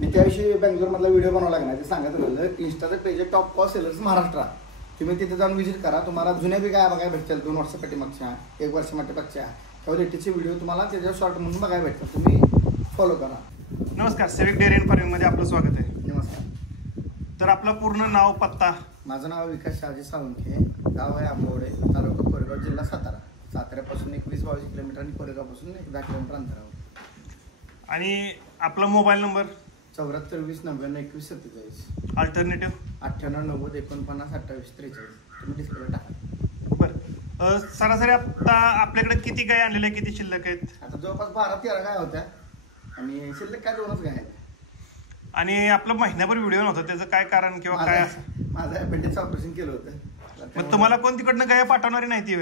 मी त्याविषयी बँगलोरमधला व्हिडिओ बनवला लागला ते सांगत होतं. इंस्टाचं पेज आहे टॉप कॉस्ट सेलर्स महाराष्ट्र. तुम्ही तिथे जाऊन व्हिजिट करा. तुम्हाला जुन्या बी काय बघायला भेटतील 2 वर्ष पाठीमागच्या 1 वर्ष पाठीमागच्या किंवा लेटेस्टचे व्हिडिओ तुम्हाला त्याच्या शॉर्ट म्हणून बघायला भेटतात. तुम्ही फॉलो करा. नमस्कार, सेविक डेअरी अँड फार्मिंगमध्ये आपलं स्वागत आहे. नमस्कार. तर आपलं पूर्ण नाव पत्ता. माझं नाव विकास शहाजी सावंत. गाव आहे आंबवडे, तालुका कोरेगाव, जिल्हा सातारा. साताऱ्यापासून 21-22 किलोमीटर आणि कोरेगावपासून 10 किलोमीटर अंतरावर. आणि आपला मोबाईल नंबर 74 20 99 21 47. अल्टरनेटिव्ह 98 90 49 28 43. तुम्ही डिस्प्ले टाका. बरं. सरासरी आता आपल्याकडे किती गाय आणलेल्या, किती शिल्लक आहेत? आता जवळपास 12-13 गाय होत्या आणि शिल्लक काय 2च गाय आहेत. आणि आपलं महिन्याभर व्हिडिओ नव्हता, त्याचं काय कारण किंवा काय? माझं अपेंडिक्स ऑपरेशन केलं होतं. मग तुम्हाला कोण तिकडनं गाय पाठवणारी नाही ती?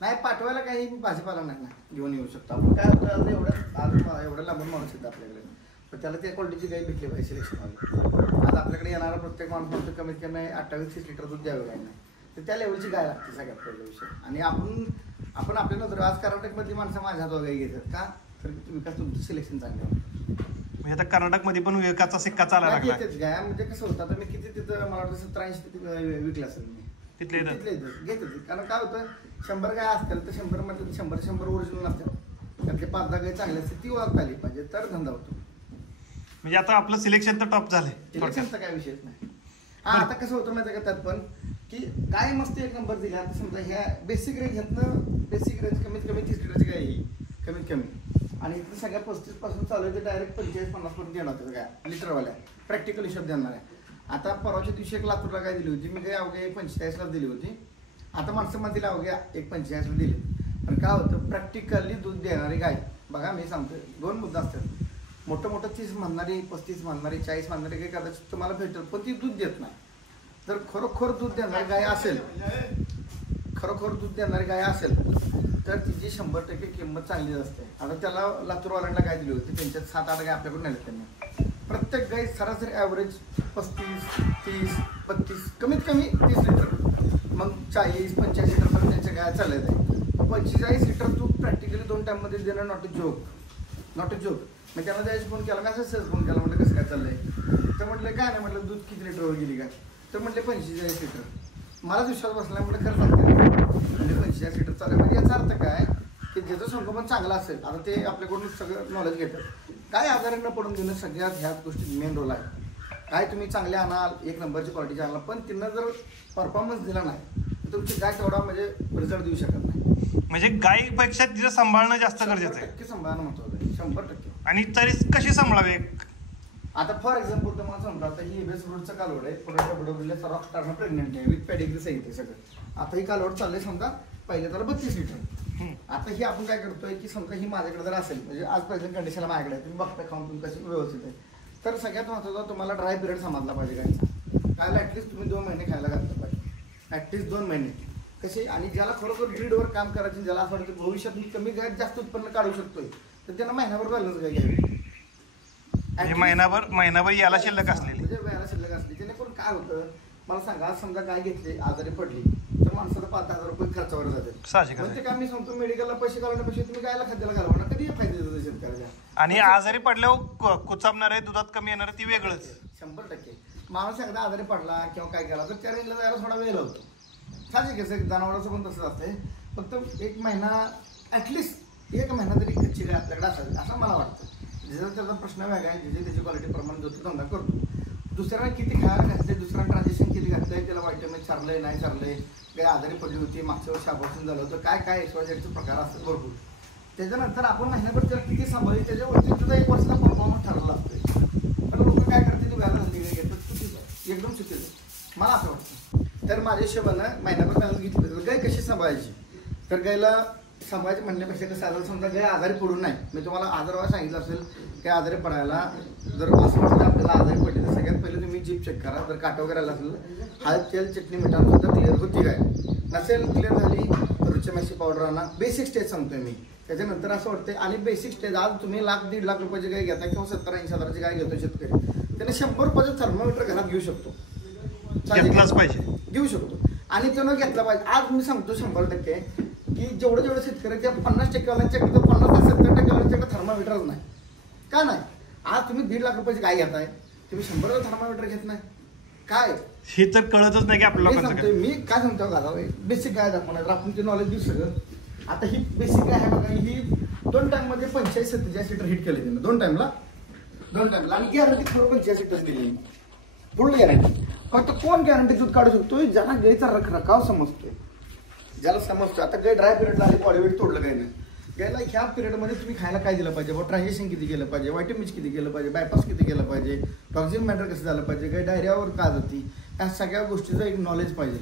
नाही, पाठवायला काही भाजीपाला नाही ना, घेऊन येऊ शकतो आपण. काय होतं एवढं लांबून माणूस येतं आपल्याकडे, पण त्याला त्या क्वालिटीची गाय भेटली पाहिजे सिलेक्शनमध्ये. आज आपल्याकडे येणारा प्रत्येक माणूस कमीत कमी 28-30 लिटर दूध द्यावं लागणार, तर त्या लेवलची गाय लागते सगळ्यात पहिला विषय. आणि आपण आपल्या नजर आज कर्नाटकमधली माणसं माझ्या हातवर गाय घेतात का, तर विकास तुमचं सिलेक्शन चांगलं होतं. म्हणजे आता कर्नाटकमध्ये पण विकासचा सिक्का चालायला लागला. गाय म्हणजे कसं होतं, आता मी किती तिथं मला वाटतं 70-80 विकला असेल मी तिथले घेत. कारण काय होतं, 100 गाय असतील तर 100 मध्ये 100 ओरिजिनल असतात. त्यातले 5-10 गाय चांगले असते, ती ओळखता आली पाहिजे तर धंदा होतो. म्हणजे आता आपलं सिलेक्शन तर टॉप झालंय. सिलेक्शनचा काय विषयच नाही. आता कसं होतं माहिती का, त्यात पण की गाय मस्त 1 नंबर दिली. आता समजा ह्या बेसिक रेंज ह्यातनं बेसिक रेंज कमीत कमी 30 लिटरची गाय येईल कमीत कमी. आणि इथं सगळ्या 35 पासून चालू आहे, ते डायरेक्ट 45-50 पर्यंत देणार होतं गाय लिटरवाल्या. प्रॅक्टिकल हिशोब देणार आहे. आता परवाच्या दिवशी 1 लातूरला गाय दिली होती मी, गाय अवघ्या 45ला दिली होती. आता माणसं मध्ये अवघ्या 1.85ला दिली. पण काय होतं, प्रॅक्टिकली दूध देणारी गाय बघा, मी सांगतो 2 मुद्दा असतात. मोठं 30 म्हणणारी, 35 म्हणणारी, 40 म्हणणारी गाय कदाचित तुम्हाला भेटेल, पण ती दूध देत नाही. जर खरोखर दूध देणारी गाय असेल, तर तिची 100% किंमत चांगलीच असते. आता त्याला लातूरवाल्यांना गाय दिली होती, त्यांच्यात 7-8 गाय आपल्याकडून नेल्यात त्यांनी. प्रत्येक गाय सरासरी ॲव्हरेज 35, 30, 32 कमीत कमी 30 लिटर, मग 40-45 लिटरपर्यंत त्यांच्या गाय चालत आहे. 45 लिटर दूध प्रॅक्टिकली 2 टाईममध्ये देणं नॉट अ जोक. मग त्याला द्यायची फोन केला, कसं सहज फोन केला, म्हटलं कसं काय चाललंय, तर म्हटलं काय नाही, म्हटलं दूध किती लिटरवर गेली काय, तर म्हटले 45 लिटर. मला विश्वास बसला, म्हटलं खरं सांगते म्हणजे 45 लिटर चालेल. म्हणजे याचा अर्थ काय की ज्याचं संगोपन चांगलं असेल, आता ते आपल्याकडून सगळं नॉलेज घेतात. काय आजारी न पडून देणं सगळ्यात ह्या गोष्टीत मेन रोल आहे. काय तुम्ही चांगले आणाल, 1 नंबरची क्वालिटीची आणाल, पण तिनं जर परफॉर्मन्स दिला नाही तर तुमची गाय तेवढा म्हणजे रिझल्ट देऊ शकत नाही. म्हणजे गायीपेक्षा तिचं सांभाळणं जास्त गरजेचं आहे. 100% सांभाळणं महत्वाचं आहे, 100%. आणि तरी कशी सांभाळावे? आता फॉर एक्झाम्पल तुम्हाला समजा, आता ही बेस रोडचं कालवड आहे, पुढे डब्ल्यूडब्ल्यूला सर्व टारणं प्रेग्नेंट आहे, विथ पॅडिग्री सहित सगळं. आता ही कालवड चाललंय समजा, पहिले त्याला 32 लिटर. आता ही आपण काय करतोय की समजा ही माझ्याकडे जर असेल, म्हणजे आज प्रेझेंट कंडिशनला माझ्याकडे तुम्ही बघता खाऊन तुम्ही कशी व्यवस्थित आहे, तर सगळ्यात महत्त्वाचा तुम्हाला ड्राय पिरियड समजला पाहिजे गायचा. खायला ॲटलीस्ट तुम्ही 2 महिने खायला घातलं पाहिजे, ॲटलीस्ट 2 महिने कसे. आणि ज्याला खरोखर ब्रीडवर काम करायचं, ज्याला असं वाटतं भविष्यात मी कमी गायत जास्त उत्पन्न काढू शकतोय, तर त्यांना महिनाभर बॅलन्स गाय घ्यावी. महिनाभर याला शिल्लक असलेली, म्हणजे वेळाला शिल्लक असली. जेणेकरून काय होतं मला सांगा, आज समजा गाय घेतली, आजारी पडली, तर माणसाला 5-10 रुपये खर्चावर जाते. म्हणजे काय मी सांगतो, मेडिकलला पैसे घालवण्यापेक्षा तुम्ही गायला खाद्याला घालवा ना, कधी फायदे देतो शेतकऱ्याला. आणि आजारी पडल्यावर कुचापणार आहे, दुधात कमी येणार ती वेगळंच 100%. माणूस एकदा आजारी पडला किंवा काय केला तर त्या रेंजला जायला थोडा वेळ होतो. साहजिक आहे, जनावरांचं पण तसंच असते. फक्त 1 महिना ॲटलिस्ट 1 महिना तरी कच्ची गाय आपल्याकडे असावी असं मला वाटतं. ज्याचा त्याचा प्रश्न वेगळा आहे, ज्याची त्याची क्वालिटी प्रमाणे जो तो धंदा करतो. दुसऱ्याला किती खायला घातले, दुसऱ्याला ट्रान्झॅक्शन किती घातलंय, त्याला व्हायटमिन चारलंय नाही चारलंय, काही आजारी पडली होती, मागच्या वर्षी ऑपरेशन झालं होतं, काय एक्सवायझेडचे प्रकार असतात भरपूर. त्याच्यानंतर आपण महिन्याभर त्याला किती सांभाळली, त्याच्यावरती त्याचा 1 वर्षाचा परफॉर्मन्स ठरवला असतो. पण लोक काय करते, ते व्याला धंदे घेतात, चुकीचं आहे, एकदम चुकीचं आहे मला असं वाटतं. तर माझ्या हिशोबानं महिन्याभर बॅलन्स घेतली, गाय कशी सांभाळायची, तर गायला सांभाळायचं म्हणण्यापेक्षा कसं आजार समजा गाय आजारी पडू नाही. मी तुम्हाला आजारवा सांगितलं असेल की आजारी पडायला जर असं वाटतं आपल्याला आजारी पडली, तर सगळ्यात पहिले तुम्ही जीप चेक करा. जर काटा वगैरे आला असेल, हळद, तेल, चटणी, मिठानं सुद्धा क्लिअर होती गाय. नसेल क्लिअर झाली, रुचमेसी पावडर आणा. बेसिक स्टेज सांगतोय मी. त्याच्यानंतर असं वाटतंय, आणि बेसिक स्टेज आज तुम्ही 1,00,000-1.5 लाख रुपयाची गाय घेता किंवा 70-80 हजाराची गाय घेतो शेतकरी, त्याने 100 रुपयाचं थर्मोमीटर घरात घेऊ शकतो, घेऊ शकतो. आणि तो न घेतला पाहिजे. आज मी सांगतो 100% की जेवढे शेतकरी त्या 50% वाल्यांच्याकडे, 50 ते 70% वाल्यांच्याकडे थर्मामीटरच नाही. का नाही? आज तुम्ही 1.5 लाख रुपयाची गाय घेताय, तुम्ही 100 थर्मामीटर घेत नाही काय हे तर कळतच नाही की आपल्या मी लोकांचं सांगतोय, काय. मी काय सांगतो दादा बेसिक काय दाखवणार आपण ते नॉलेज देऊ सगळं. आता ही बेसिक काय आहे बघा, ही 2 टाइम मध्ये 45-47 लिटर हिट केले तिने 2 टाइमला आणि गॅरंटी खरं 45 लिटर दिली फुल गॅरंटी. फक्त कोण गॅरंटी दूध काढू शकतोय ज्याला गायचा रखरखाव समजतोय, ज्याला समजतोय. आता गाय ड्राय पिरियड झाली, बॉडी वेट तोडलं गायनं, गायला ह्या पिरियडमध्ये तुम्ही खायला काय दिलं पाहिजे, ट्रान्झॅक्शन किती केलं पाहिजे, व्हायटमिन्स किती केलं पाहिजे, बायपास किती केलं पाहिजे, टॉक्सिन मॅटर कसं झालं पाहिजे, गाय डायरियावर का जाती, या सगळ्या गोष्टीचं एक नॉलेज पाहिजे.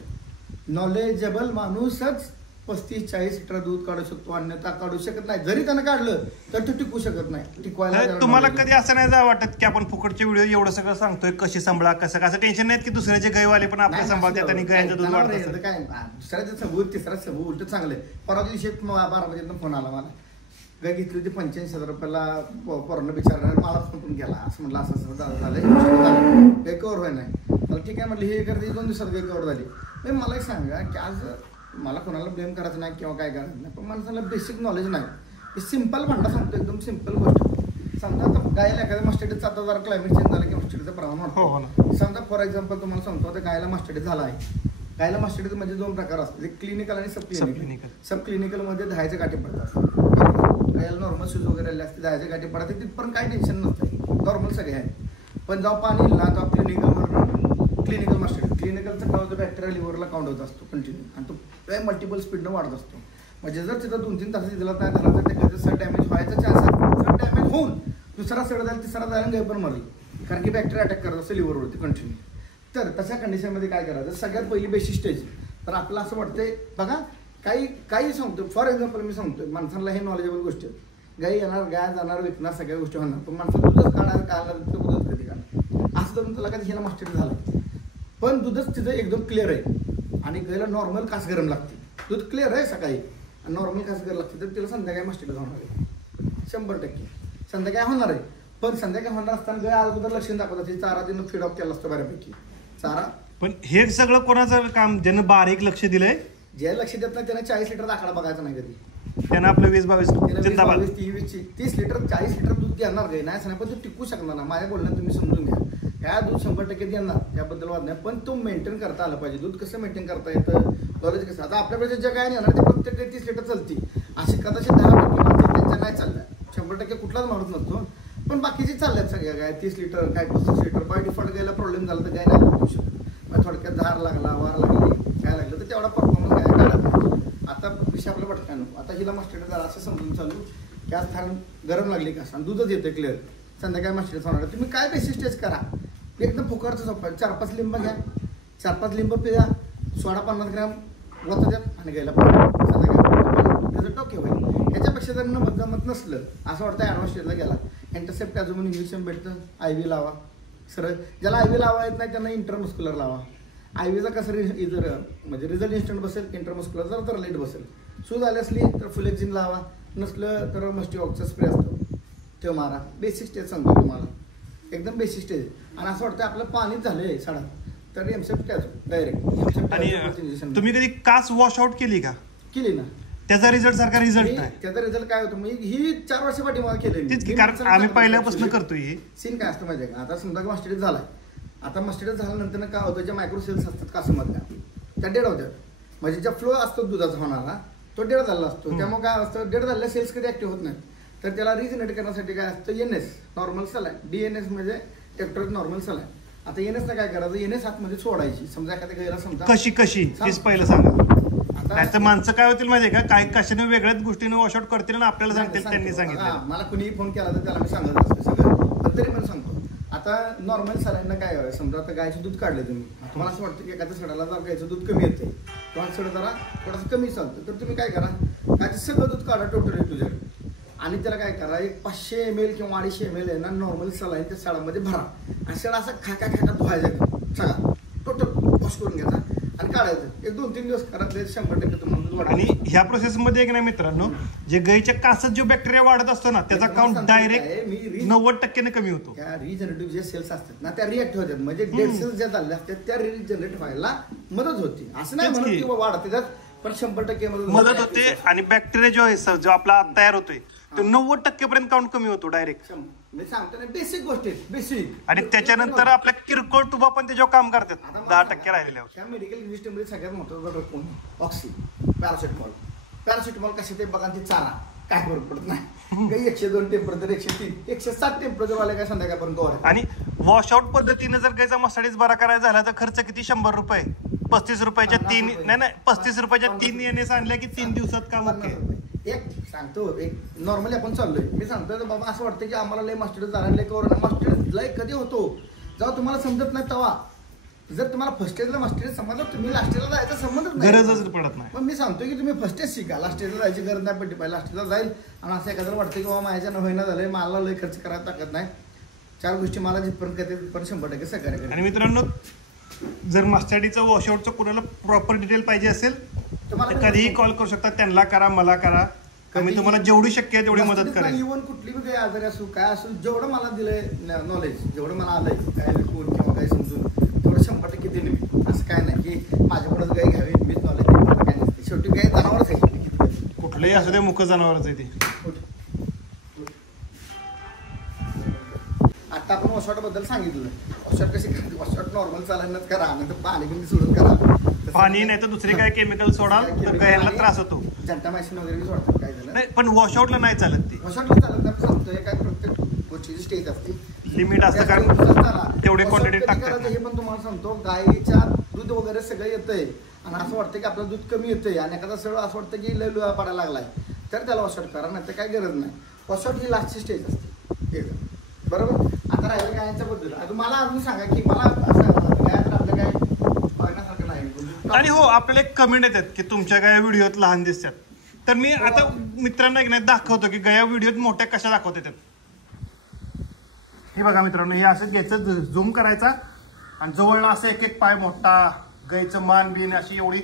नॉलेजेबल माणूसच 35-40 लिटर दूध काढू शकतो, अन्यथा काढू शकत नाही. जरी त्यानं काढलं तर तो टिकू शकत नाही. टिकवायला तुम्हाला कधी असं नाही जा वाटत की आपण फुकटचे व्हिडिओ एवढं सगळं सांगतोय कशी सांभाळा कसं असं टेन्शन नाही की दुसऱ्याचे गायवाले पण आपल्या सांभाळतात आणि गायांचं दूध वाढतं काय दुसऱ्याचं सबूत तिसरा सबूत उलट चांगलं. परवा दिवशी 12 फोन आला मला, गाय घेतली होती 85,000 रुपयाला, पोरानं विचारणार मला फोन पण केला, असं म्हटलं असं असं झालं गाय कवर व्हाय नाही. मला ठीक आहे म्हटलं, हे करते 2 दिवसात गाय कवर झाली. मला एक सांगा की आज मला कोणाला ब्लेम करायचं नाही किंवा काय करायचं नाही, पण माणसाला बेसिक नॉलेज नाही. हे सिम्पल भांडा सांगतो, एकदम सिम्पल गोष्ट. समजा आता गायला एखाद्या मास्टर्डीचा आता जरा क्लायमेट चेंज झालं की मास्टर्डीचं प्रमाण वाढतं. समजा फॉर एक्झाम्पल तुम्हाला सांगतो, आता गायला मास्टर्डीज झाला आहे. गायला मास्टर्डीज म्हणजे 2 प्रकार असतात, एक क्लिनिकल आणि सब क्लिनिकलमध्ये दहायचे गाठी पडतात. गायला नॉर्मल शूज वगैरे आले असते, दहायचे गाठी पडतात, तिथपर्यंत काही टेन्शन नसतं, नॉर्मल सगळे आहे. पण जेव्हा पाणी येईल ना तेव्हा क्लिनिकल मास्टर्डी, क्लिनिकलचा काय होतं, बॅक्टेरिया लिव्हरला काउंट होत असतो कंटिन्यू, आणि तो मल्टिपल स्पीडनं वाढत असतो. म्हणजे जर तिथं 2-3 तास दिला नाही झाला तर त्याचं सर डॅमेज व्हायचा चान्स आहे. सर डॅमेज होऊन दुसरा सड जाईल, तिसरा जायला गाय पण मरेल, कारण की बॅक्टेरिया अटॅक करत असतो लिव्हरवरती कंटिन्यू. तर तशा कंडिशनमध्ये काय करायचं, सगळ्यात पहिली बेसिक स्टेज. तर आपलं असं वाटतंय बघा, काही सांगतो, फॉर एक्झाम्पल मी सांगतोय, माणसाला हे नॉलेजेबल गोष्टी आहेत. गाई येणार, गाय जाणार, विकणार, सगळ्या गोष्टी होणार, पण माणसं दूधच काढणार, काढणार दूधच कधी काढणार असं तर तुला कधी ह्याला मास्टर झालं. पण दूधच तिथं एकदम क्लिअर आहे आणि गायला नॉर्मल कास गरम लागते. दूध क्लिअर आहे सकाळी आणि नॉर्मल कास गरम लागते, तर तिला संध्याकाळी मास्टर होणार आहे 100%. संध्याकाळी होणार आहे, पण संध्याकाळी होणार असताना गाय अगोदर लक्ष दाखवतात, चारा तिनं फीड ऑफ केला असतो बऱ्यापैकी चारा. पण हे सगळं कोणाचं काम, ज्यानं बारीक लक्ष दिलंय, जे लक्ष देत नाही त्याने 40 लिटर आकडा बघायचा नाही कधी. त्यांना आपलं 20-22 जिंदाबाद 30 लिटर 40 लिटर दूध घेणार गाय नाही सांग, पण तू टिकू शकणार ना. माझ्या बोलण्यात तुम्ही समजून घ्या, ह्या दूध 100% देणार, त्याबद्दल वाद नाही, पण तो मेंटेन करता आलं पाहिजे. दूध कसं मेंटेन करता येतं, नॉलेज कसं. आता आपल्याकडे जे काय येणार ते प्रत्येक 30 लिटर चालती, असे कदाचित 10% माणसं त्यांच्या नाही चालल्या. 100% कुठलाच माणूस नसतो, पण बाकीची चालल्यात सगळ्या गाय 30 लिटर, काय 35 लिटर. बाय डिफॉल्ट गायला प्रॉब्लेम झाला तर गाय नाही देऊ शकत. मग थोडक्यात धार लागला, वार लागली, काय लागलं तर तेवढा परफॉर्मन्स गाय काढा. आता विषय आपला पटका नको. आता हिला मास्टर्ड झाला असं समजून चालू की आज थार गरम लागली का, दूधच येते क्लिअर, संध्याकाळी मास्टर्ड होणार. तुम्ही काय बेसिस टेस्ट करा, एकदम फुकरचं झोपा, 4-5 लिंब घ्या, 4-5 लिंब पिया, सोडा 50 ग्रॅम वत द्या आणि गायला संध्याकाळी त्याचं टोके होईल. ह्याच्यापेक्षा जर जमत नसलं, असं वाटतं ॲडव्हान्स स्टेजला गेला, एंटरसेप्ट अजून इंजेक्शन भेटतं, IV लावा सरळ. ज्याला IV लावा येत नाही त्यांना इंटरमस्क्युलर लावा. IV चा कसं इजर म्हणजे रिझल्ट इन्स्टंट बसेल, इंटरमस्क्युलर तर लेट बसेल. सूज आली असली तर फ्लेक्झिन लावा, नसलं तर मस्टिऑक्सचा स्प्रे असतो तो मारा. बेसिक स्टेज सांगतो तुम्हाला, एकदम बेसिक स्टेज. आणि असं वाटतं आपलं पाणीच झालंय साडा, तर एमसेप्ट डायरेक्ट. आणि तुम्ही कधी कास वॉश आउट केली का? केली ना. त्याचा रिझल्ट सारखा रिझल्ट नाही. त्याचा रिझल्ट काय होतो, मी ही 4 वर्ष पाठीमागे केली, कारण आम्ही पहिल्यापासून करतोय. हे सीन काय असतं माहिती आहे का, आता समजा मास्टर्ड झालाय, आता मास्टर्ड झाल्यानंतर काय होतं, ज्या मायक्रो सेल्स असतात कासमधल्या त्या डेड होत्यात. म्हणजे ज्या फ्लो असतो दुधाचा होणारा तो डेड झालेला असतो. त्यामुळे काय असतं, डेड झालेल्या सेल्स कधी ऍक्टिव्ह होत नाहीत, तर त्याला रिजनरेट करण्यासाठी काय असतं, NS नॉर्मल सेल आहे, DNS म्हणजे टेक्टोरिक नॉर्मल सेल आहे. आता NS ला काय करायचं, NS आतमध्ये सोडायची. समजा एखाद्या गायला समजा कशी हेच पहिलं सांगा. आता माणसं काय होतील माहितीये का, काय कशाने वेगळ्याच गोष्टीने वॉशआउट करतील आणि आपल्याला सांगतील त्यांनी सांगितलं. मला कुणीही फोन केला तर त्याला मी सांगत असतो सगळं, पण तरी पण सांगतो. आता नॉर्मल सलाईंना काय आहे, समजा आता गायचं दूध काढलं तुम्ही, तुम्हाला असं वाटतं की एखाद्या सडाला जर गायचं दूध कमी येते किंवा सड जरा थोडंसं कमी चालतं, तर तुम्ही काय करा, गायचं सगळं दूध काढा टोटली तुझ्याकडे, आणि त्याला काय करा, एक 500 ml किंवा 250 ml आहे ना नॉर्मल सलाईन त्या सडामध्ये भरा आणि सडा असं खाका धुवायचा सगळा टोटल वॉश करून घ्यायचा आणि काढायचं. एक 2-3 दिवस करा, 100% तुम्हाला दूध वाढेल. आणि ह्या प्रोसेस मध्ये एक नाही मित्रांनो, जे गायच्या कासात जो बॅक्टेरिया वाढत असतो ना, त्याचा काउंट डायरेक्ट 90% कमी होतो. त्या रिजनरेटिव्ह जे सेल्स असतात ना, त्या रिॲक्ट होतात, म्हणजे डेड सेल्स ज्या झालेल्या असतात त्या रिजनरेट व्हायला मदत होते. असं नाही म्हणत किंवा वाढते त्यात, पण 100% मदत होते. आणि बॅक्टेरिया जो आहे जो आपला तयार होतोय तो 90% पर्यंत काउंट कमी होतो डायरेक्ट. मी सांगतो ना बेसिक गोष्टी बेसिक. आणि त्याच्यानंतर आपल्या किरकोळ तुबा पण त्याच्यावर काम करतात 10% राहिलेल्या. त्या मेडिकल इंडस्ट्रीमध्ये सगळ्यात महत्त्वाचा कोण ऑक्सी पॅरासिटामॉल कसे ते बघा ते चारा काय फरक पडत नाही. काही 102 टेम्परेचर 103 107 टेम्परेचर वाले काय संध्याकाळपर्यंत. आणि वॉशआउट पद्धतीने जर गायचा मसाडीच बरा करायचा झाला तर खर्च किती 100 रुपये. 35 रुपयाच्या 3 नाही 35 रुपयाच्या 3 येणे आणल्या की 3 दिवसात काम होते. एक सांगतो एक नॉर्मली आपण चाललोय मी सांगतोय बाबा असं वाटतं की आम्हाला लय मास्टर जाणार लय कोरोना मास्टर लय कधी होतो जेव्हा तुम्हाला समजत नाही तेव्हा. जर तुम्हाला फर्स्ट इयरला मास्टर समजलं तुम्ही लास्ट इयरला जायचं संबंधच नाही गरजच पडत नाही. पण मी सांगतोय की तुम्ही फर्स्ट इयर शिका लास्ट इयरला जायची गरज नाही पडली पाहिजे. लास्ट इयरला जाईल आणि असं एखादं वाटतं की बाबा माझ्या होईना झालंय मला लय खर्च करायला ताकद नाही. 4 गोष्टी मला जिथपर्यंत करते तिथपर्यंत 100% सहकार्य करेल. आणि मित्रांनो जर मास्टरडीचं वॉशआउटचं कोणाला प्रॉपर डिटेल पाहिजे असेल तर कधीही कॉल करू शकता. त्यांना करा मला करा मी तुम्हाला जेवढी शक्य आहे तेवढी मदत करेन. इव्हन कुठली बी काही आजारी असू काय असू जेवढं मला दिलंय नॉलेज जेवढं मला आलंय काय विकून किंवा काय समजून तेवढं 100% देणे मी. असं काय नाही की माझ्याकडेच गाय घ्यावी मीच नॉलेज काय नसते. शेवटी गाय जनावरच आहे कुठलंही असू दे मुख जनावरच आहे ती. आता आपण वॉशआउट बद्दल सांगितलं. वॉशआउट कशी करायची वॉशआउट नॉर्मल चालण्यात करा नाही तर पाणी बिंदी सोडून करा. पाणी नाही तर दुसरे काय केमिकल सोडाल तर गायला त्रास होतो. जंटामायसिन वगैरे बी सोडतात काय झालं नाही पण वॉशआउटला नाही चालत ती. वॉशआउटला चालत नाही सांगतोय काय प्रत्येक गोष्टीची स्टेज असते लिमिट असतं कारण तेवढे क्वांटिटी टाकतात. हे पण तुम्हाला सांगतो गायीच्या दूध वगैरे सगळं येतंय आणि असं वाटतं की आपलं दूध कमी येतंय आणि एखादा सगळं असं वाटतं की लय लुळा पडायला लागलाय तर त्याला वॉशआउट करा नाही तर काय गरज नाही. वॉशआउट ही लास्टची स्टेज असते बरोबर. आता राहिलं गायच्या बद्दल आता मला अजून सांगा की मला असं काय तर आपलं काय बघण्यासारखं नाही. आणि हो आपल्याला एक कमेंट येतात की तुमच्या गाया व्हिडिओत लहान दिसतात तर मी आता मित्रांना एक नाही दाखवतो की गाया व्हिडिओत मोठ्या कशा दाखवत येतात. हे बघा मित्रांनो हे असं घ्यायचं झूम करायचा आणि जवळ असं एक एक पाय मोठा गायचं मान बिन अशी एवढी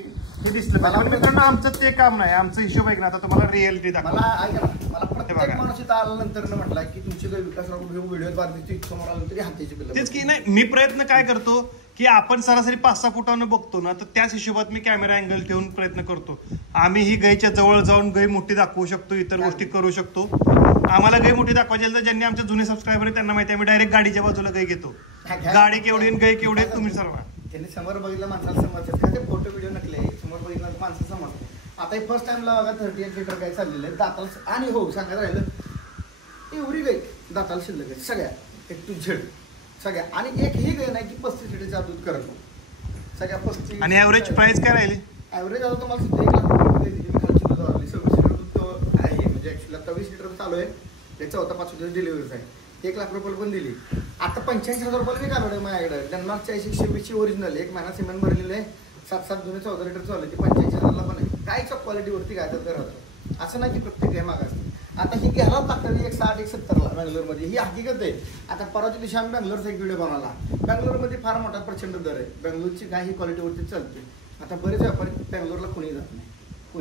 हे दिसलं पाहिजे. मित्रांनो आमचं ते काम नाही आमचं हिशोब आहे ना आता तुम्हाला रिअलिटी दाखवा. मला ऐका ना मला प्रत्येक माणूस इथं आल्यानंतर म्हटलं की तुमची काही विकासराव व्हिडिओ बांधली समोर आलं तरी हाताची बिल तेच की नाही मी प्रयत्न काय करतो की आपण सरासरी 5-6 फुटानं बघतो ना तर त्याच हिशोबात मी कॅमेरा अँगल ठेवून प्रयत्न करतो. आम्ही ही गायच्या जवळ जाऊन गाय मोठी दाखवू शकतो इतर गोष्टी करू शकतो. आम्हाला गाय मोठी दाखवायची तर ज्यांनी आमचे जुने सबस्क्रायबर आहेत त्यांना माहिती आहे आम्ही डायरेक्ट गाडीच्या बाजूला गाय घेतो. गाडी केवढी गाय केवढी तुम्ही सर्व त्यांनी समोर बघितलं माणसाला समजतात का ते फोटो व्हिडिओ नकले समोर बघितलं माणसं समजते. आता हे फर्स्ट टाइमला बघा 38 लिटर गाय चाललेलं आहे दाताला आणि हो सांगायला राहिलं एवढी गाय दाताला शिल्लक आहे सगळ्या एक टू झेड सगळ्या आणि एक ही गाय नाही की 35 लिटरच्या दूध करत सगळ्या 35. आणि ॲव्हरेज प्राइस काय राहिली ॲव्हरेज आता तुम्हाला सुद्धा 1 लाख रुपये दिली मी खालची दूध वाढली 26 लिटर दूध आहे म्हणजे ॲक्च्युअली आता 20 लिटर चालू आहे त्याचा होता 5 दिवस डिलिव्हरीचा आहे 1 लाख रुपये पण दिली. आता 85,000 रुपये मी काढले माझ्याकडे डेन्मार्कच्या 120 ओरिजिनल 1 महिना सिमेंट भरलेलं आहे 7-7 जुने 14 लिटर चालू आहे ते 85,000ला पण आहे. कायच्या क्वालिटीवरती काय तर राहतं असं नाही की प्रत्येक गाय माग असते. आता ही घ्यायला लागतं 160-170ला बँगलोरमध्ये ही हकीकत आहे. आता परवाच्या दिवशी आम्ही बँगलोरचा एक व्हिडिओ बनवला. बँगलोरमध्ये फार मोठा प्रचंड दर आहे. बँगलोरची गाय ही क्वालिटीवरती चालते. आता बरेच व्यापारी बँगलोरला कोणी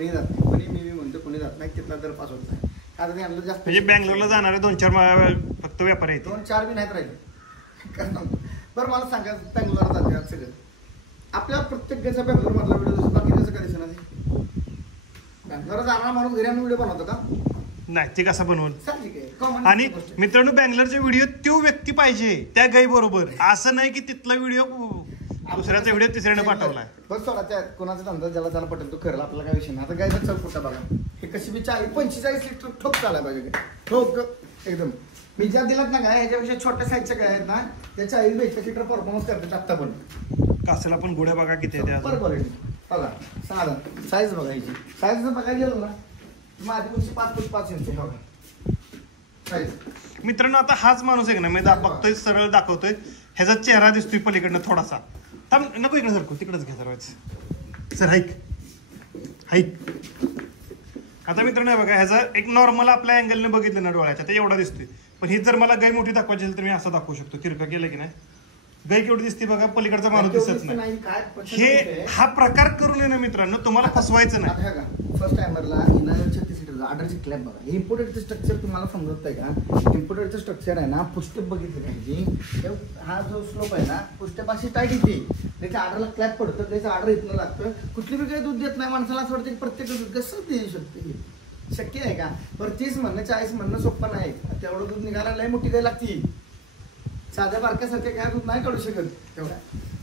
जात नाही कोणी मी म्हणतो कोणी जात नाही तिथला दर पास होत नाही. आता ते आणलं जास्त म्हणजे बँगलोरला जाणारे 2-4 फक्त व्यापारी आहेत 2-4 बी नाहीत राहिले काय सांगतो. बरं मला सांगा बँगलोरला जाते सगळं आपल्या प्रत्येक गायचा बँगलोर मधला व्हिडिओ दिसतो बाकी त्याचं कधी दिसणार बँगलोरला जाणार माणूस घरी आणून व्हिडिओ बनवतो का नाही ते कसं बनवून. आणि आणि मित्रांनो बँगलोरच्या व्हिडिओ तो व्यक्ती पाहिजे त्या गाई बरोबर असं नाही की तिथला व्हिडिओ दुसऱ्याचा व्हिडिओ तिसऱ्याने पाठवलाय. बस थोडा त्या कोणाचा धंदा ज्याला त्याला पटेल तो करेल आपल्याला काय विषय नाही. आता गायचा चल कुठं बघा हे कशी बी 45 लिटर ठोक चालाय पाहिजे ठोक एकदम मी ज्या दिलात ना गाय ह्याच्यापेक्षा छोट्या साईजच्या गाय आहेत ना त्या 40-42 लिटर परफॉर्मन्स करतात आत्ता पण. कासेला पण गुड्या बघा किती आहे बरं क्वालिटी बघा साधा साईज बघायची साईज जर बघायला गेलो ना माझी तुमची 5 फूट 5 इंच बघा साईज. मित्रांनो आता हाच माणूस आहे ना मी बघतोय सरळ दाखवतोय ह्याचा चेहरा दिसतोय पलीकडनं थोडासा थांब नको इकडे सरको तिकडेच घ्या सर्वच सर हाईक. आता मित्रांनो बघा ह्याचा एक नॉर्मल आपल्या अँगलने बघितलं ना डोळ्याच्या ते एवढा दिसतोय पण ही जर मला गाय मोठी दाखवायची असेल तर मी असं दाखवू शकतो. किरकं केलं की नाही गाय केवढी दिसते बघा पलीकडचा माणूस दिसत नाही. हे हा प्रकार करू नये ना मित्रांनो तुम्हाला फसवायचं नाही. फर्स्ट टायमरला 36 लिटर ऑर्डरची क्लॅप बघा हे इम्पोर्टेडचं स्ट्रक्चर तुम्हाला समजत आहे का. इम्पोर्टेडचं स्ट्रक्चर आहे ना पुष्टप बघितलं पाहिजे. हा जो स्लोप आहे ना पुष्टपाशी टाईट येते त्याच्या ऑर्डरला क्लॅप पडतं त्याचं ऑर्डर इथनं लागतं. कुठली बी काही दूध देत नाही माणसाला असं वाटतं की प्रत्येक दूध कसं देऊ शकते शक्य आहे का? बरं 30 म्हणणं 40 म्हणणं सोपं नाही. तेवढं दूध निघायला लय मोठी गाय लागती. साध्या बारक्यासारख्या काय दूध नाही काढू शकत तेवढा.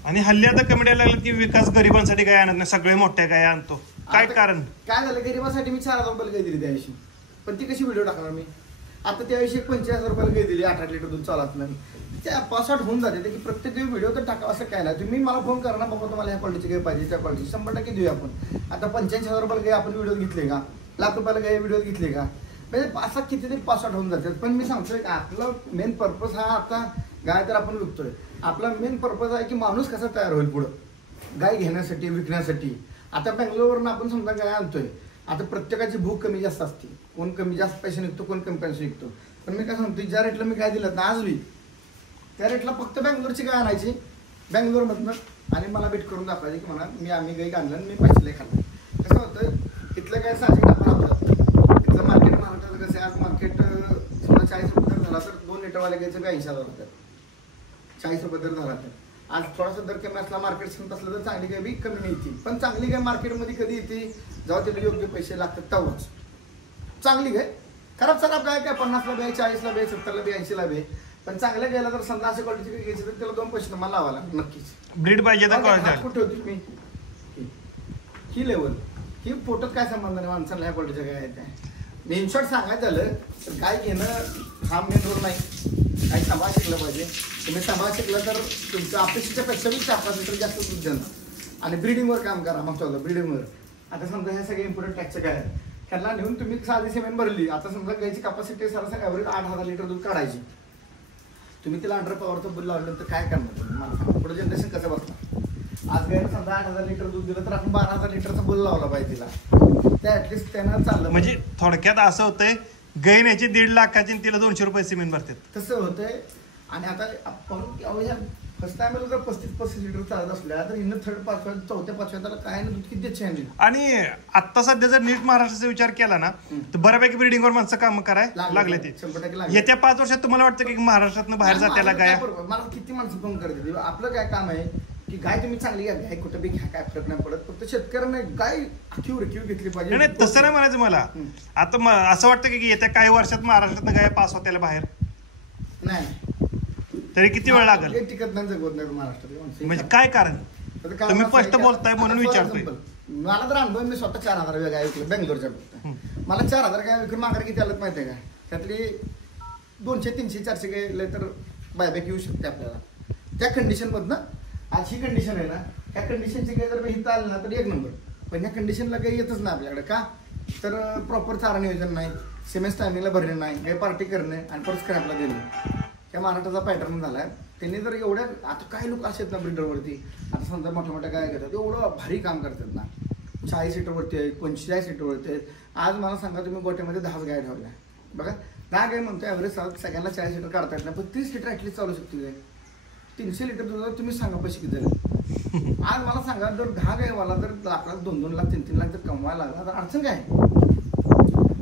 आणि हल्ली आता कमेडी लागलं की विकास गरिबांसाठी गाय आणत नाही, सगळे मोठ्या गाय आणतो. काय कारण? काय झालं, गरिबासाठी मी 4,000 रुपयाला गाय दिली त्या दिवशी. पण ती कशी व्हिडिओ टाकणार मी? आता त्या दिवशी 85,000 रुपयाला गाय दिली, 8 लिटर दूध चालू असणार. त्या 65 होऊन जाते की प्रत्येक व्हिडिओ तर टाका असं काय नाही. तुम्ही मला फोन करा ना, बाबा तुम्हाला ह्या क्वालिटीची गाय पाहिजे, त्या क्वालिटी 100% देऊया आपण. आता 85,000 रुपयाला गाय आपण व्हिडिओ घेतले का? लाख रुपयाला गाय व्हिडिओ घेतले का? म्हणजे असा कितीतरी 65 होऊन जातात. पण मी सांगतोय आपलं मेन पर्पज हा आता गाय तर आपण विकतोय, आपला मेन पर्पज आहे की माणूस कसा तयार होईल पुढं गाय घेण्यासाठी, विकण्यासाठी. आता बेंगलोरवरून आपण समजा गाय आणतोय, आता प्रत्येकाची भूक कमी जास्त असते. कोण कमी जास्त पैसे निघतो, कोण कमी पैसे निघतो. पण मी काय सांगतो, ज्या रेटला मी गाय दिलं ना आज बी त्या रेटला फक्त बेंगलोरची गाय आणायची बेंगलोरमधनं आणि मला भेट करून दाखवायची की म्हणा आम्ही गाई आणलं आणि मी पैसे लय खाल्लं. कसं होतं इथलं काय साहजिक आपण आपलं इथलं मार्केट महाराष्ट्राचं कसं आहे, आज मार्केट समजा 40 रुपये दर झाला तर 2 लिटरवाल्या गायचं 80,000 होतात. 40 रुपये दर झाला तर आज थोडासा दर कमी असला, मार्केट संत असलं तर चांगली गाय बी कमी नाही येते. पण चांगली गाय मार्केटमध्ये कधी येते जेव्हा तिला योग्य पैसे लागतात तेव्हाच चांगली गाय. खराब गाय काय 50ला बी, 40ला बी, 70ला बी, 80ला बी. पण चांगल्या गायला जर समजा अशा क्वालिटीची घ्यायची तर त्याला 2 पैसे तुम्हाला लावा लागतात नक्कीच. ब्रीड पाहिजे तर कुठे होती मी ही लेवल ही फोटोत काय संबंध नाही माणसाला ह्या क्वालिटीच्या गाय आहेत. मी इन शॉर्ट सांगायचं झालं तर गाय घेणं हा मेन रोल नाही. काही सांभाळ शिकलं पाहिजे. तुम्ही सांभाळ शिकलं तर तुमच्या अपेक्षेच्या पेक्षा बी 4-5 लिटर जास्त दूध देणार. आणि ब्रीडिंगवर काम करा. मग चाललं ब्रीडिंगवर. आता समजा हे सगळे इम्पॉर्टंट टॅक्सचे गाय आहेत, त्यांना नेऊन तुम्ही साधी सिमेंट भरली. आता समजा गायची कॅपॅसिटी सरासरी ॲव्हरेज 8,000 लिटर दूध काढायची. तुम्ही तिला अंडर पॉवरचं बिल लावलं तर काय करणार तुम्ही मला सांगा. पुढे जनरेशन कसं बसणार? आज गायनं समजा 8,000 लिटर दूध दिलं तर आपण 12,000 लिटरचं बिल लावला पाहिजे तिला. त्या ऍटलिस्ट त्यानं चाललं. म्हणजे थोडक्यात असं होतंय गाय याची 1.5 लाखाची आणि तिला 200 रुपये सिमेंट भरतात तसं होतंय. आणि आता आपण फर्स्ट टाइमला जर 35 लिटर चालत असल्या तर हिनं 3rd 4th 4थ्या 5व्या त्याला काय दूध किती छान. आणि आता सध्या जर नीट महाराष्ट्राचा विचार केला ना तर बऱ्यापैकी ब्रीडिंगवर माणसं काम करायला लागले. ते 100% येत्या 5 वर्षात तुम्हाला वाटतं की महाराष्ट्रातनं बाहेर जात्याला गाय? मला किती माणसं फोन करते. आपलं काय काम आहे की गाय तुम्ही चांगली घ्या, गाय कुठं बी घ्या, काय फरक नाही पडत. फक्त शेतकऱ्यांना गाय अखीव घेतली पाहिजे. नाही तसं नाही म्हणायचं मला. आता असं वाटतं की येत्या काही वर्षात महाराष्ट्रातनं गाय पास होत्याला बाहेर? नाही तरी किती वेळ लागेल? टिकत नाही, जगवत नाही महाराष्ट्रात. म्हणजे काय कारण? तुम्ही स्पष्ट बोलताय म्हणून विचारतोय. मला तर अनुभव, मी स्वतः 4,000 गाय विकले बेंगलोरच्या. मला 4,000 गाय विकून माघारी किती आलं माहिती आहे का? त्यातली 200, 300, 400 गाय तर बायबॅक येऊ शकते आपल्याला त्या कंडिशनमधनं. आज ही कंडिशन आहे ना, ह्या कंडिशनची गाय जर मी इथं आली ना तर 1 नंबर. पण ह्या कंडिशनला काही येतच नाही आपल्याकडे. का तर प्रॉपर चारा नियोजन नाही, सिमेंट टायमिंगला भरणे नाही, गाय पार्टी करणे आणि परत स्क्रॅपला देणे. त्या महाराष्ट्राचा पॅटर्न झाला आहे. त्यांनी जर एवढ्या आता काही लोक असे आहेत ना ब्रीडरवरती, आता समजा मोठ्या गाय घेतात एवढं भारी काम करतात ना, 40 लिटरवरती आहेत, 45 लिटरवरती आहेत. आज मला सांगा तुम्ही गोट्यामध्ये 10 गाय ठेवल्या बघा. 10 गाय म्हणतो ॲव्हरेज सगळ्यांना 40 लिटर काढता येत नाही, पण 30 लिटर ॲटलीस्ट चालू शकते गाय. 300 लिटर दुधाला तुम्ही सांगा पैसे किती झाले. आज मला सांगा जर 10 गायवाला जर लाखाला 2-2 लाख 3-3 लाख जर कमवायला लागला तर अडचण काय?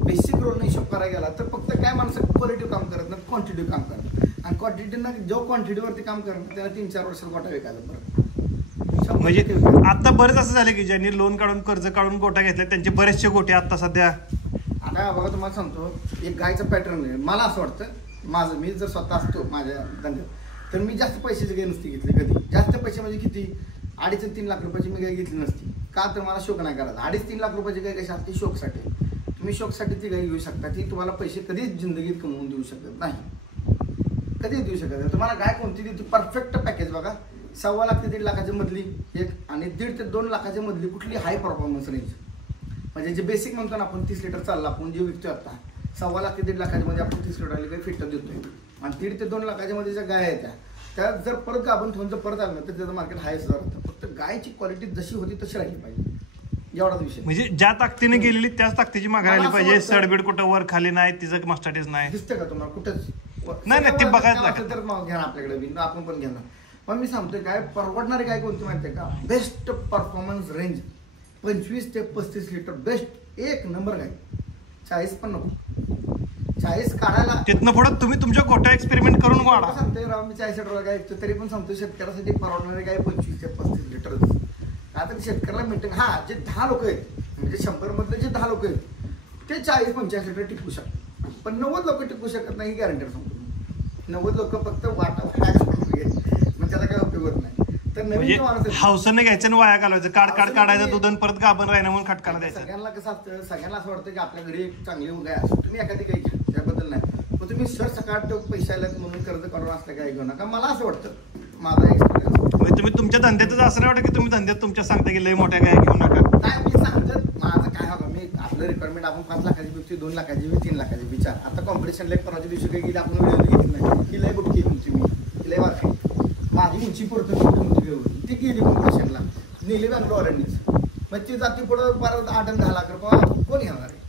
बेसिक रोलने हिशोब करायला गेला तर फक्त काय माणसं क्वालिटी काम करत नाही, क्वांटिटी काम करत. आणि क्वांटिटीनं जो क्वांटिटीवरती काम करणार त्याला 3-4 वर्षात गोटा विकायला बरं. म्हणजे आता बरेच असं झालं की ज्यांनी लोन काढून कर्ज काढून गोटा घेतला त्यांचे बरेचसे गोटे आता सध्या. आता बघा तुम्हाला सांगतो एक गायचं पॅटर्न आहे. मला असं वाटतं माझं, मी जर स्वतः असतो माझ्या धंद्यात तर मी जास्त पैशाची गाय नसती घेतली कधी. जास्त पैसे म्हणजे किती 2.5-3 लाख रुपयाची मी गाय घेतली नसती. का तर मला शोक नाही करायचा. 2.5-3 लाख रुपयाची गाय कशी असते? शोकसाठी. तुम्ही शोकसाठी ती गाय घेऊ शकता, ती तुम्हाला पैसे कधीच जिंदगीत कमवून देऊ शकत नाही, कधीच देऊ शकत नाही. तुम्हाला गाय कोणती देते परफेक्ट पॅकेज बघा. 1.25 लाख ते 1.5 लाखाच्या मधली एक आणि 1.5 ते 2 लाखाच्या मधली कुठली हाय परफॉर्मन्स रेंज म्हणजे जे बेसिक म्हणतो ना आपण 30 लिटर चालला आपण जे विकतोय आता 1.25 लाख ते 1.5 लाखाच्या मध्ये आपण 30 लिटर गाय फिट देतोय. आणि 1.5 ते 2 लाखाच्या मध्ये ज्या गाय आहेत त्या जर परत आपण ठेवून जर परत आलं तर त्याचं मार्केट हाय असं राहतं. फक्त गायची क्वालिटी जशी होती तशी राहिली पाहिजे, एवढाच विषय. म्हणजे ज्या ताकदीने गेलेली त्याच ताकदीची मागायला पाहिजे. सडबीड कुठं वर खाली नाही, तिचं मस्टाटीच नाही. दिसते का तुम्हाला कुठंच? नाही ते बघायचं तर घ्या आपल्याकडे, आपण पण घेणार. पण मी सांगतोय काय परवडणारी गाय कोणती माहिती आहे का? बेस्ट परफॉर्मन्स रेंज 25 ते 35 लिटर बेस्ट एक नंबर गाय. 40 पण नको, 40 काढायला तिथनं पुढे तुम्ही तुमच्या गोट्या एक्सपेरिमेंट करून वाढा. सांगतोय राव मी 40 लिटर गाय ऐकतो तरी पण सांगतोय शेतकऱ्यासाठी परवडणारी गाय 25 ते 35 लिटर. आता शेतकऱ्याला मेंटेन, हा जे 10 लोक आहेत म्हणजे 100 मधले जे 10 लोक आहेत ते 40-45 लिटर टिकू शकतात. पण 90 लोक टिकू शकत नाही ही गॅरंटी सांगतो. 90 लोक फक्त वाटा मग त्याला काय उपयोग होत नाही. तर नवीन माणूस हौसने घ्यायचं आणि वाया घालवायचं, काढायचं दूध आणि परत गाभण राहिना म्हणून खटकाला द्यायचं. सगळ्यांना कसं असतं, सगळ्यांना असं वाटतं की आपल्या घरी एक चांगली गाय असते, तुम्ही एखादी गाय घ्या, त्याबद्दल नाही. पण तुम्ही सर सकाळ पैसे आल्यात म्हणून कर्ज काढून असल्या गाय घेऊ नका. मला असं वाटतं, माझा एक्सपिरियन्स. म्हणजे तुम्ही तुमच्या धंद्यातच असं नाही वाटत की तुम्ही धंद्यात तुमच्या सांगता की लय मोठ्या गाय घेऊ नका. नाही, मी सांगतो माझं काय हवं. मी आपलं रिक्वायरमेंट आपण 5 लाखाची विकते, 2 लाखाची विकते, 3 लाखाची विचार. आता कॉम्पिटिशन लेक परवाच्या दिवशी काही गेली आपण व्हिडिओ घेतली नाही की लय बुटकी तुमची, मी की लय वारखी माझी उंची पुरतं तुमची घेऊन ती गेली कॉम्पिटिशनला, नेली बँगलोरनीच. मग ती जाती पुढं 8-10 लाख रुपये कोण घेणार आहे.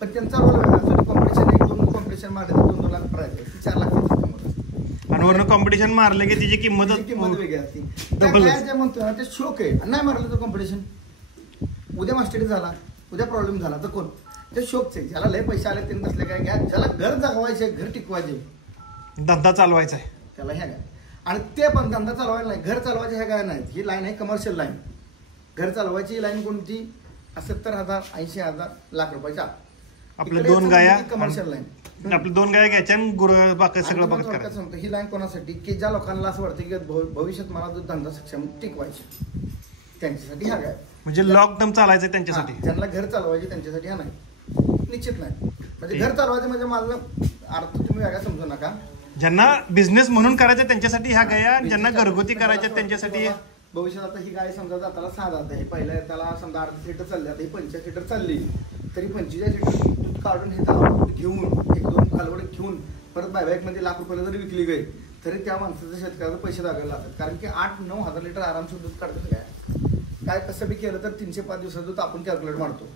पण त्यांचा रोल वेगळा असतो. कॉम्पिटिशन 1-2 कॉम्पिटिशन मारले तर 2-2 लाख प्राईज आहे, ती 4 लाख आणि वरनं कॉम्पिटिशन मारले की तिची किंमत वेगळी असते. जे म्हणतो ना ते शोक आहे. नाही मारलं तर कॉम्पिटिशन उद्या मास्टरी झाला, उद्या प्रॉब्लेम झाला तर कोण, ते शोकच आहे. ज्याला लय पैसे आले त्यांनी तसले काय घ्या, ज्याला घर जगवायचे, घर टिकवायचे, धंदा चालवायचा आहे त्याला ह्या काय. आणि ते पण धंदा चालवायला नाही, घर चालवायचे ह्या काय नाहीत. ही लाईन आहे कमर्शियल लाईन. घर चालवायची लाईन कोणती, 70,000 80,000 लाख रुपयाच्या आपल्या 2 गाया, कमर्शियल लाईन. आपल्या 2 गाया घ्यायच्या आणि गुरं बाकी सगळं बघत करायचं. सांगतो ही लाईन कोणासाठी, की ज्या लोकांना असं वाटतं की भविष्यात मला जो धंदा सक्षम टिकवायचे, त्यांच्यासाठी ह्या गाय. म्हणजे लॉंग टर्म चालायचं त्यांच्यासाठी. ज्यांना घर चालवायचे त्यांच्यासाठी हा नाही, निश्चित नाही. म्हणजे घर चालवायचं म्हणजे माझं अर्थ तुम्ही वेगळा समजू नका. ज्यांना बिझनेस म्हणून करायचं त्यांच्यासाठी ह्या गाया, ज्यांना घरगुती करायच्या त्यांच्यासाठी. भविष्यात आता ही गाय समजा जाताला 6 जात आहे, पहिल्या त्याला समजा 1/2 लिटर चालली, आता ही 45 लिटर चालली, तरी 45 लिटर दूध काढून हे घेऊन 1-2 कालवड घेऊन परत बायबॅक मध्ये लाख रुपयाला जरी विकली गई तरी त्या माणसाच्या शेतकऱ्याला पैसे लागायला लागतात. कारण की 8-9 हजार लिटर आरामशीर दूध काढतात काय कसं बी केलं तर 305 दिवसात दूध आपण कॅल्क्युलेट मारतो.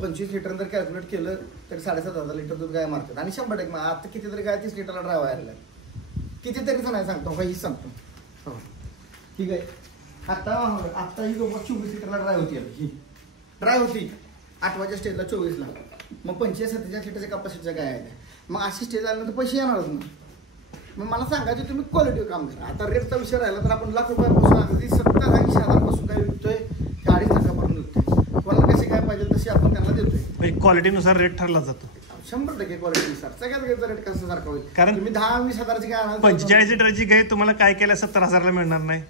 25 लिटर जर कॅल्क्युलेट केलं तर 7,500 लिटर दूध गाय मारतात. आणि 100% आता कितीतरी गाय 30 लिटरला ड्राय व्हायला कितीतरीच नाही सांगतो, हीच सांगतो. ठीक आहे. आता ही 24 लिटरला ड्राय होती 8व्या स्टेजला 24ला, मग 25-27 लिटरच्या कॅपॅसिटीच्या गाय आहेत. मग अशी स्टेज आल्यानंतर पैसे येणारच नाही. मग मला सांगायचं तुम्ही क्वालिटी काम करा. आता रेटचा विषय राहिला तर आपण लाख रुपयापासून अगदी 70-80 हजारपासून काय विकतोय, 40 लाखापर्यंत विकतोय. कोणाला कशी काय पाहिजे तशी आपण त्यांना देतोय. क्वालिटीनुसार रेट ठरला जातो. 100% क्वालिटीनुसार सगळ्यात घ्यायचा रेट कसं सारखा होईल. कारण तुम्ही 10-20 हजाराची गाय आणाल, 45 लिटरची गाय तुम्हाला काय केल्या 70,000ला मिळणार नाही.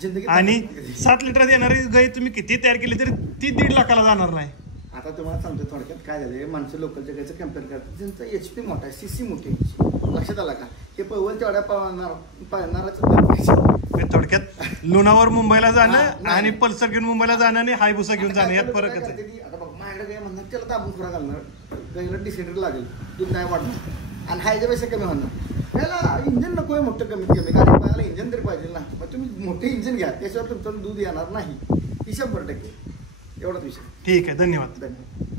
जिंदगी. आणि 7 लिटर देणारी गाय तुम्ही किती तयार केली तरी ती 1.5 लाखाला जाणार नाही. आता तुम्हाला सांगतो थोडक्यात काय झालंय, माणसं लोकलच्या गायचं कम्पेअर करतात, त्यांचा HP मोठा आहे, CC मोठी आहे. लक्षात आला का, हे पवल तेवढ्या पाळणाराच. थोडक्यात लुणावर मुंबईला जाणं आणि पल्सर घेऊन मुंबईला जाणं आणि हायबुसा घेऊन जाणं यात फरकच आहे. आता बघ माझ्याकडे गाय म्हणणार त्याला दाबून खुरा घालणार, गायला डिसेंटर लागेल, दूध नाही वाढणार आणि हायच्यापेक्षा कमी होणार. त्याला इंजन नको आहे मोठं, कमीत कमी गाडी पाहायला इंजन तरी पाहिजे ना. मग तुम्ही मोठे इंजन घ्या, त्याच्यावर तुमचं दूध येणार नाही. ही 100% एवढाच विषय. ठीक आहे, धन्यवाद. धन्यवाद.